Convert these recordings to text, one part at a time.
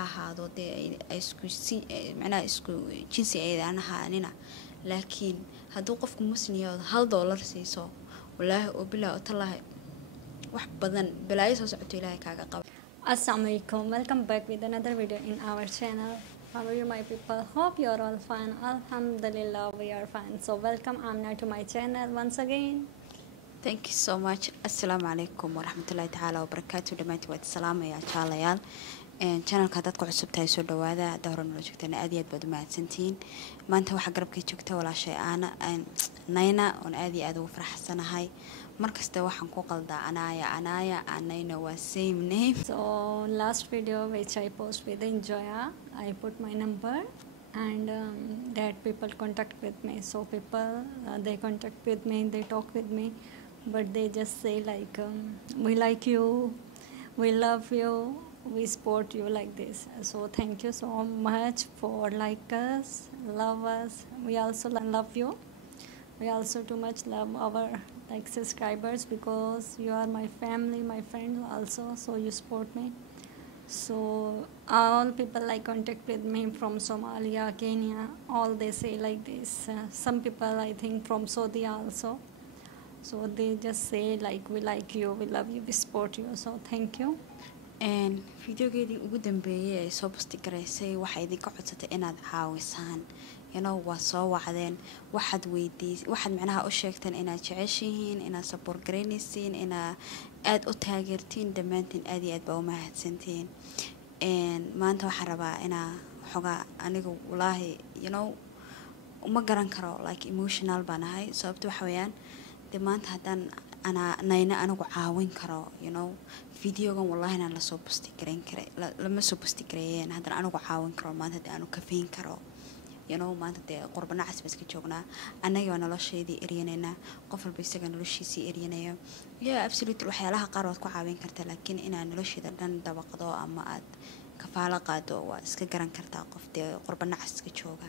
ahaado dee ay isku si macnaha isku jinsi aydan ahaanina laakiin hadduu qofku musniyo $1 siiso walaahi oo bilaa talahay wax badan balaayo soo socoto ilaahay kaaga qabo. Assalamu alaikum, welcome back with another video in our channel. How are you my people? Hope you are all fine. Alhamdulillah we are fine. So welcome Amna to my channel once again. Thank you so much. Assalaamu calaykum waraxmatullaahi tacaala wabarakaatu. Dhamaantiin waad salaamaya jaalayaal channelka dadku cusub tahay soo dhawaada dahran la joogtana aad iyo aad baad u mahadsantiin. Maanta waxa garabkay joogta walaashay aana Nayna oo aad iyo aad ugu faraxsanahay. Markasta waxaan ku qaldaa Anaya Nayna waa same name. So last video which I post with Enjoya, I put my number and that people contact with me. So people they contact with me, they talk with me, but they just say like we like you, we love you, we support you like this. So thank you so much for like us, love us. We also love you. We also too much love our like subscribers because you are my family, my friends also, so you support me. So all people like contact with me from Somalia, Kenya, all they say like this. Some people I think from Saudi also. So they just say like we like you, we love you, we support you. So thank you. Videogeedii ugu dambeeyay ay soo posti gareysay waxay idinka codsatay inaad caawisaan waa soo wacdeen waxaad macnaha u sheegteen inaad jeceshihiin inaad support gareynaysiin inaad aad u taageertiin dhammaantiin aad iyo aad baa u mahadsantiin maanta waxaan rabaa inaa xogaa anigu walaahi uma garan karo like emotional baan ahay sababta waxa weeyaan de maanta haddaan Nayna anigu caawin karo videogan wallahi inaan lasoo posti gareyn karay lama soo posti gareeyeen haddana anigu caawin karo maanta haddii aanu kafeyn karo maanta dee qurbana casbas ka joognaa annaga nolosheedii eryanayna qof walba isaga noloshiisii eryanayo absolutely waxyaalaha qaar waad ku caawin kartaa laakiin inaad nolosheeda dhan dabaqdo ama aad kafaalo qaado waa iska garan kartaa qof dee qurbana cas ka jooga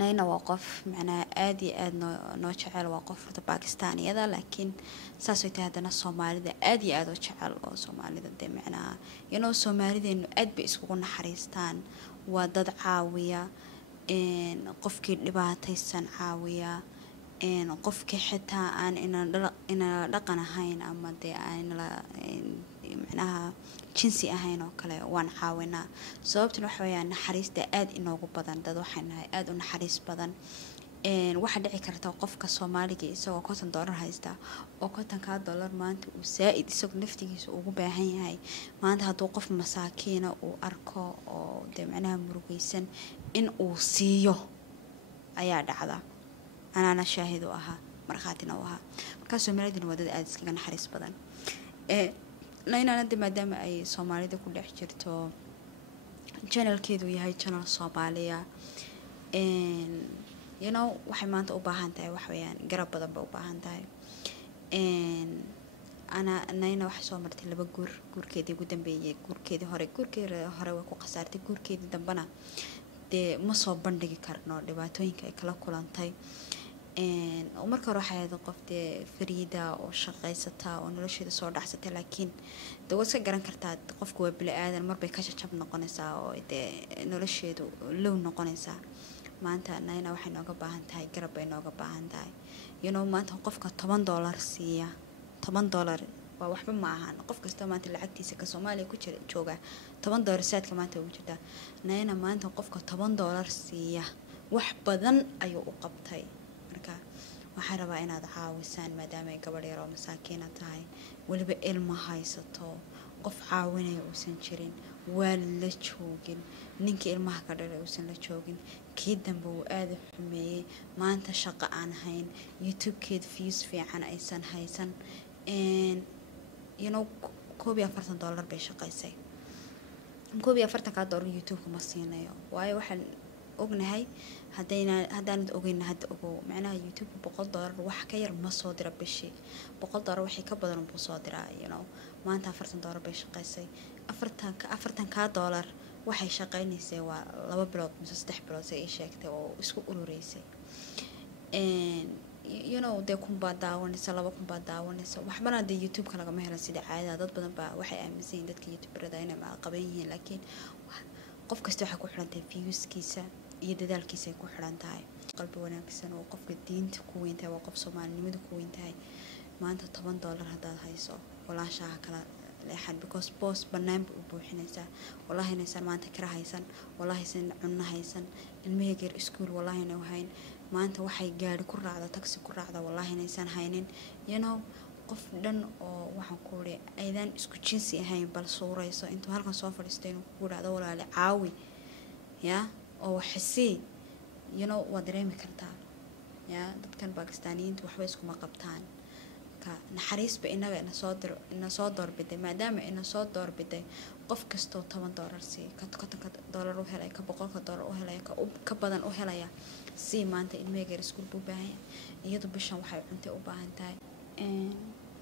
Nayna waa qof macnaa aad iyo aad noo jecel waa qof Pakistaaniyada laakiin saas way tahay haddana Soomaalida aad iyo aad u jecel oo Soomaalida dee macnaa Soomaalideenu aad bay iskugu naxariistaan waa dad caawiya qofkii dhibaataysan caawiya qofkii xitaa aan ina dhaqan ahayn ama dee aan la macnaha jinsi ahayn oo kale waan caawinaa sababtuna waxa weeyaan naxariista aad inoogu badan dad waxaan nahay aad u naxariis badan waxa dhici karta qofka Soomaaliga isagoo $50 haysta oo $50 maanta uu saa'id isagoo naftigiisa ugu baahan yahay maanta hadduu qof masaakiina uu arko oo dee macnaha murugaysan in uu siiyo ayaa dhacda anana shaahid u ahaa markhaatina u ahaa marka Soomaalida waa dad aad iskaga naxariis badan Nayna maadaama ay Soomaalida ku dhex jirto channelkeedu yahay channel Soomaaliya waxay maanta u baahan tahay wax weeyaan garab badan ba u baahan tahay Nayna waxay soo martay 2 guurkeedii ugu dambeeyay guurkeedii hore way ku qasaartay guurkeedii dambana dee ma soo bandhigi karno dhibaatooyinka ay kala kulantay marka hore waxay ahayd qof dee fariida oo shaqaysata oo nolosheeda soo dhaxsatay laakiin dee waad iska garan kartaa qofku waa bini aadan marbay ka jajab noqonaysaa oo dee nolosheedu low noqonaysaa maanta Nayna waxay nooga baahan tahay garab bay nooga baahan tahay maanta qofka $10 siiya $10 waa waxba ma ahan qof kasta maanta lacagtiisa ka Soomaaliya ku jooga $10 saadka maanta ugu jirta Nayna maanta qofka $10 siiya wax badan ayuu u qabtay marka waxaan rabaa inaad caawisaan maadaama ay gabadh yar oo masaakiin tahay waliba ilmo haysato qof caawinaya uusan jirin waalid la joogin ninkii ilmaha ka dhalay uusan la joogin kii dambe uu aad u xumeeyay maanta shaqo aan hayn YouTube-keed views fiican aysan haysan $40 bay shaqaysay $40 YouTube ma siinayo waayo waxaan ognahay haddaanad ogeyn hadda ogow macnaha YouTube $100 wax ka yar ma soo dira bishii $100 wixii ka badan buu soo diraa maanta $40 bay shaqaysay $40 waxay shaqaynaysay waa 2 bilood mise 3 bilood ay sheegtay oo isku urureysay you know dee kunbaa daawanaysa 2 kunbaa daawanaysa waxbana dee youtube-ka lagama helo sida caadada dad badan baa waxay aaminsan yihiin dadka youtuberada inay maal qaban yihiin laakiin qof kasta waxay ku xiran tahay viewskiisa iyo dadaalkiisa ay ku xiran tahay qalbi wanaagsan oo qofka diinta ku weyn tahay waa qof Soomaalinimada ku weyn tahay maanta $10 hadaad hayso walaashaha kala leexan because boss banaan u buuxinaysa wallahi inaysan maanta kira haysan wallahi san cunna haysan ilmahayga iskuul wallahi inay hayn maanta waxay gaari ku raacda taxi ku raacda wallahi inaysan haynin you know qof dhan oo waxaan ku leeyahay aydan isku jinsi ahayn bal suurayso intuu halkan soo fadhiistay inuu ku raacdo walaali caawi ya oo xisii you know waa dareemi kartaa ya dadkan Pakistaaniyiintu waxba iskuma qabtaan ka naxariisba inaga ina soo doorbiday maadaama ina soo doorbiday qof kasto $10 si ka $10 u helay ka $100 u helay ka badan u helaya si maanta ilmahayga iskuul buu baahan iyadoo bishan waxay cunto u baahan tahay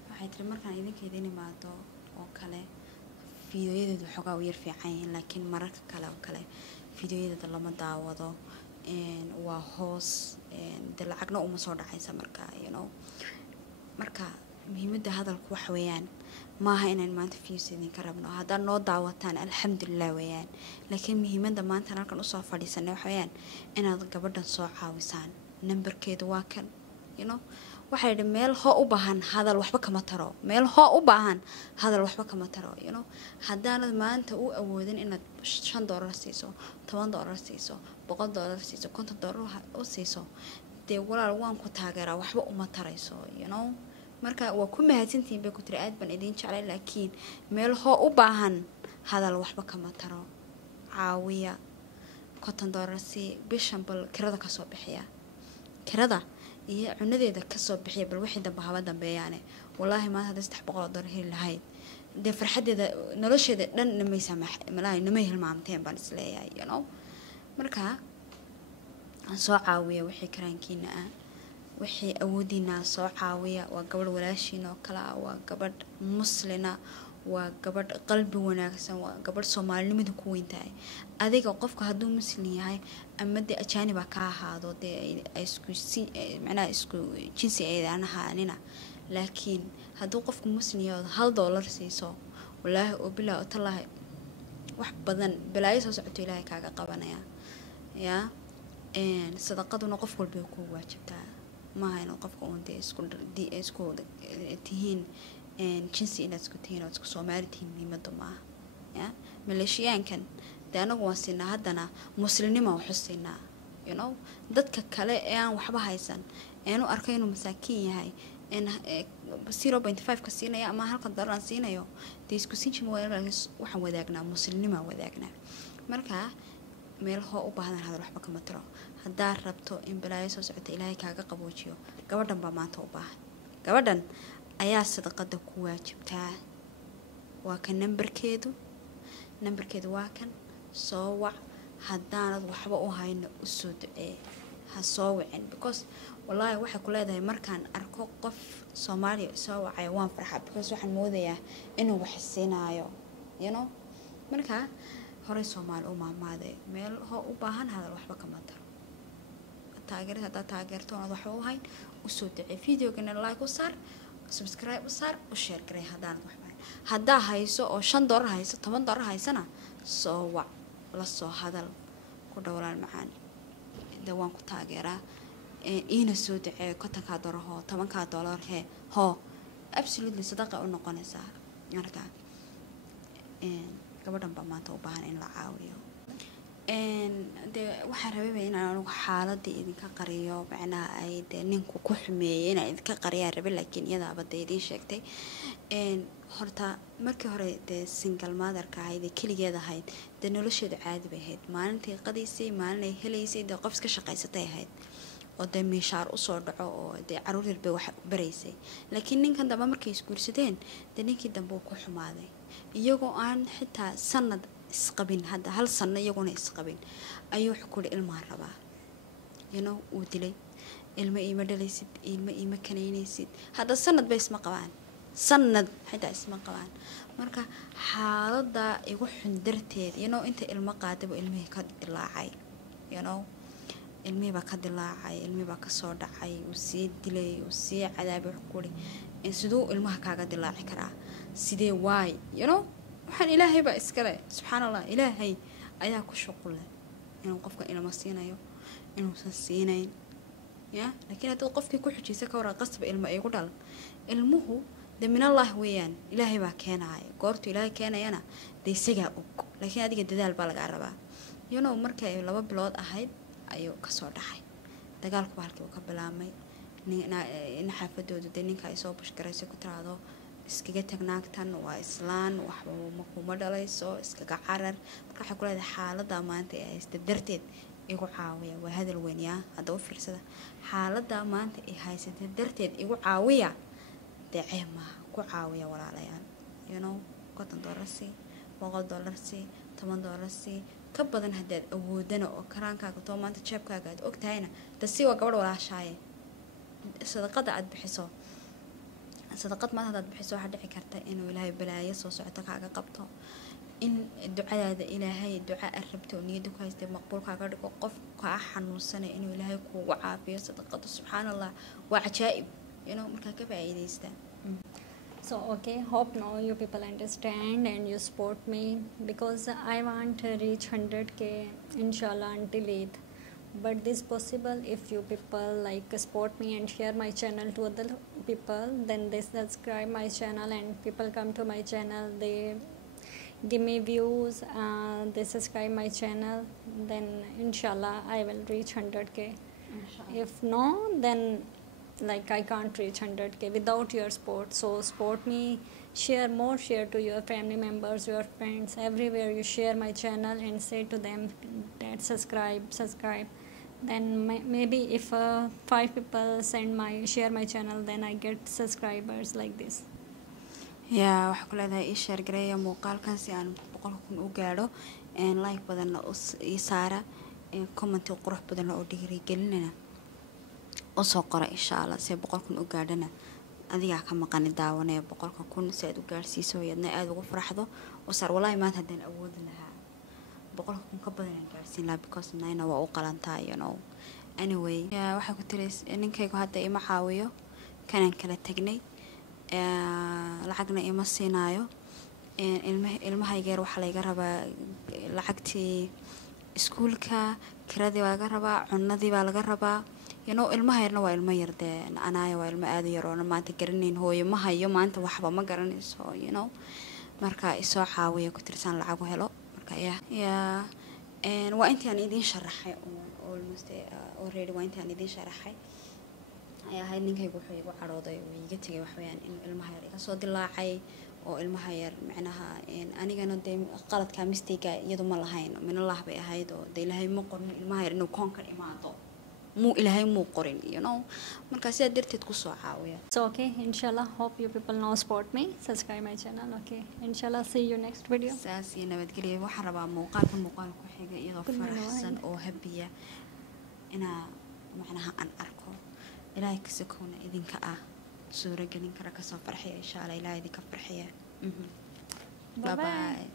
waxay tiri markaan idinkeedin imaado oo kale fiidiyoyada xogaa u yar fiican yihiin laakiin mararka kale oo kale fiidiyoyada lama daawado waa hoos lacagna uma soo dhacaysa marka you know marka muhiimada hadalku wax weeyaan maaha inaan maanta views idin ka rabno haddaan noo daawataan alxamdulillah weeyaan laakiin muhiimada maanta halkan u soo fadhiisanay wax weeyaan inaad gabadhan soo caawisaan numberkeedu waa kan you know waxay dhig meel hoo u baahan hadal waxba kama taro meel hoo u baahan hadal waxba kama taro you know haddaanad maanta u awoodin inaad $5 siiso $10 siiso $100 siiso $50 u siiso dee walaal waan ku taageeraa waxba uma tarayso you know marka waa ku mahadsantiin bay ku tiri aad baan idin jeclay laakiin meel hoo u baahan hadal waxba kama taro caawiya $50 si bishan bal kirada ka soo bixiya kirada iyo cunadeeda ka soo bixiya bal wixii dambe haba dambeeyaane wallahi ma hada $300 heli lahayd dee farxadeeda nolosheeda dhan namay samax malaahay namay hilmaamteen baan isleeyahay you know marka soo caawiya wixii karaankiina ah wixii awoodina soo caawiya waa gabadh walaashiin oo kala waa gabadh muslina waa gabadh qalbi wanaagsan waa gabadh Soomaalinimada ku weyn tahay adiga qofka haduu muslim yahay ama de ajaaniba ka ahaado de isku macnaa isku jinsi aydan ahaanina laakiin haduu qofku muslim yahay $1 siiso wallahi oo bilaa tallahi wax badan balaayo soo socoto ilaahay kaaga qabanaya ya sadaqaduna qof walba ku waajibtaa maaha inuu qofka uu isku tihiin jinsi inaad isku tihiin oo isku Soomaali tihiin muhiimadu maaha ya maleeshiyaankan dee anagu waan siinaa haddana muslimnimo wax siinaa you know dadka kale ee aan waxba haysan aanu arkay inuu masaakiin yahay in 0.5 ka siinaya ama halka $1 siinayo dee isku siinjin waxaan wadaagnaa muslimnimo wadaagnaa marka meel hoo u baahan hadal waxba kama tiro hadaa rabto in balaayo soo socota ilaahay kaaga qaboojiyo gabadhan baa maanta u baahan gabadhan ayaa sadaqada ku waajibtaa waa kan numberkeedu waa kan soo wac haddaanad waxba u hayno u soo ducee ha soo wicin because wallahi waxa ku leedahay markaan arko qof Soomaali soo wacay waan farxaa because waxaan moodayaa inuu wax siinaayo you know marka hore Soomaali oo maamaaday meel hoo u baahan hadal waxba kama taro taageerto oo waxba u hayn u soo ducee videogana like u saar subscribe u saar u share garee hadaan waxba hadaa hayso oo $5 hayso $10 haysana soo wac la soo hadal ku dhawlaan macaan dawaan ku taageeraa ina soo ducee $10 ho $10 he ho absolutely sadaqa u noqonaysa marka gabadhan baa maanta u baahan in la caawiyo de waxaan rabay inaan xaaladii idinka qariyo macnaha ay de ninku ku xumeeyay inaan idinka qariyaan rabay laakiin iyada abada idin sheegtay horta markii hore de single mother ka ahayd kaligeeda ahayd de nolosheedu caadi bay ahayd maalintii qadiisay maalinay helaysay de qof iska shaqaysatay ahayd oo de meeshaar u soo dhaco oo de caruur yar bay wax baraysay laakiin ninkan dambe markay isguursadeen de ninkii dambe uu ku xumaaday iyagoo aan xitaa sanad isqabin hadda hal sano iyaguna isqabin ayuu xukuri ilmaha rabaa you know uu dilay ilma iima dhalaysid ilma iima kanaynaysid hadda sanad bay isma qabaan sanad xitaa isma qabaan marka xaaladda igu xun darteed you know inta ilma qaadaba ilmihii ka dilaacay you know ilmihii baa ka dilaacay, ilmihii baa kasoo dhacay, uu sii dilay, uu sii cadaabay wax kuli siduu ilmaha kaaga dilaaci karaa sidee waay waxaan ilaahay baa iskale subxaanallah ilaahay ayaa ku shuqul leh inuu qofka ilmo siinayo inuusan siinayn laakiin haddaad qofkii ku xujiysa ka waran qasab ilmo igu dhalan ilmuhu dee minallah weeyaan ilaahay baa keenaya goortu ilaahay keenayana dee isagaa og laakiin adiga dadaal baa lagaa rabaa markii ay 2 bilood ahayd ayuu kasoo dhacay dagaalku halkii uu ka bilaabmay in xaafadoodu dee ninka ay soo bashgaraysay ku tiraahdo iskaga tagnaagtan waa islaan waxba kuma dhalayso iskaga carar marka waxay ku leedahay xaaladda maanta ay haysta darteed igu caawiya waa hadal weyn hadda u fiirsada xaaladda maanta ay haysata darteed igu caawiya dee ceeb maaha ku caawiya walaalayaal $50 sii $100 sii $10 sii ka badan haddaad awoodana oo karaankaaga too maanta jeebkaaga aad ogtahayna dasii waa gabadh walaashaaye sadaqada aad bixiso sadaqad maanta hadaad bixiso waxaa dhici karta inuu ilaahay balaayo soo socoto kaaga qabto in ducadaada ilaahay duca aad rabto oo niyada ku haystay maqbuul kaaga dhigo qof kaa xanuunsanay inuu ilaahay kuugu caafiyo sadaqada subxaanallah waa cajaa'ib markaa ka faa'iidaysta So okay, hope now you people understand and you support me because I want to reach 100k inshallah until Eid. But this possible if you people like support me and share my channel to other people, then they subscribe my channel and people come to my channel, they give me views, they subscribe my channel, then inshallah I will reach 100k. If no, then like I can't reach 100k without your support. So support me, share to your family members, your friends, everywhere you share my channel and say to them that subscribe. Then maybe if 5 people share my channel, then I get subscribers like this. waxaa ku leedahay ii sheer gareeya muuqaalkan si aan 100,000 u gaadho like badanna ii saara comment qurux badanna oo dhiirigelinana soo qora insha Allah si 100,000 u gaadhana adiga ka maqani daawanaya 100,000 si aad u gaarsiiso yadna aad ugu faraxdo sar wallahi maanta hadaan awood lahaa 100,000 ka badan aan gaarsiin lahaa because nayna waa u qalantaa anyway waxa ku tiris ninkaygu hadda ima caawiyo kanaan kala tagnay lacagna ima siinaayo ilmahaygeer waxa laga rabaa lacagtii iskuulka kiradii baa laga rabaa cunadii baa laga rabaa ilmaha yarna waa ilmo yar dee anaaya waa ilmo aad yar oo maanta garanayn hooyo ma hayo maanta waxba ma garanayso marka isoo caawiya ku tirsan lacag u helo marka waa intii aan idin sharaxay almost already waa intii aan idin sharaxay ayaa ahayd ninkaygu wuxuu igu cadhooday oo iga tegay wax weeyaan in ilmaha yar iga soo dilaacay oo ilmaha yar macnaha anigana dee qaladka mistake iyadu ma lahayn minallah bay ahayd oo dee ilaahay ma qorin ilmaha yar inuu koonkan imaado muu ilaahay muu qorin marka sidaa darteed ku soo caawiya. So okay, inshallah hope you people now support me, subscribe my channel. Okay, inshallah see you next video. saas iyo nabadgelyo. Waxaan rabaa muuqaalka ku xiga iyadoo faraxsan oo habiya inaa macnaha aan arko ilaahay ka sakoona idinka suura gelin kara ka soo farxiya insha Allah ilaahay idinka farxiya. Bye bye.